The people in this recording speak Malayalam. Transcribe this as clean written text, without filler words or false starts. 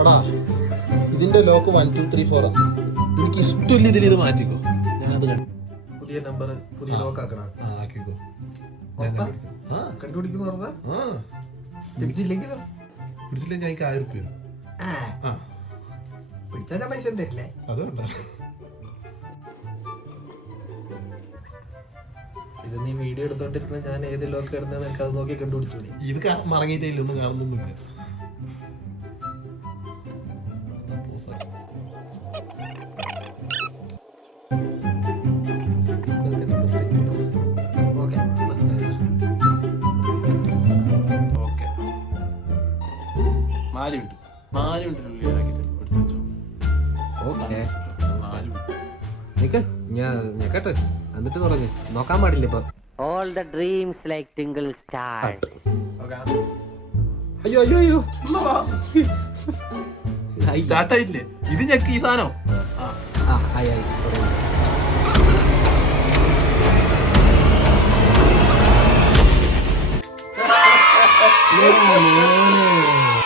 എടാ ഇതിന്റെ ലോക്ക് 1 2 3 4 എനിക്ക് ഇഷ്ടമില്ല ഇതിൽ ഇത് മാറ്റിക്കോ. ഞാനത് പുതിയ നമ്പർ പുതിയ ലോക്ക് ആക്കണം. ആക്കിക്കോ. കണ്ടുപിടിക്കുന്ന പറഞ്ഞാ പിടിച്ചില്ലെങ്കിലോ? പിടിച്ചില്ലെങ്കിൽ എനിക്ക് 1000 രൂപ. പിടിച്ചാ ഞാൻ പൈസ തരില്ലേ? അതുകൊണ്ടാ ഇത് നീ വീഡിയോ എടുത്തോണ്ടിരുന്ന ഞാൻ ഏത് ലോക്ക് ഇടുന്നത് എനിക്ക് അത് നോക്കി കണ്ടുപിടിച്ചു. ഇത് മറങ്ങിയിട്ടില്ല, ഒന്നും കാണുന്നൊന്നുമില്ല. ഞെക്കട്ടെ എന്നിട്ട് തുടങ്ങി നോക്കാൻ പാടില്ല ഇപ്പൊ. All the dreams like twinkle stars. അയ്യോ അയ്യോ അയ്യോ സ്റ്റാർട്ടായില്ലേ? ഇത് ഞെക്ക് ഈ സാധനം. ആയി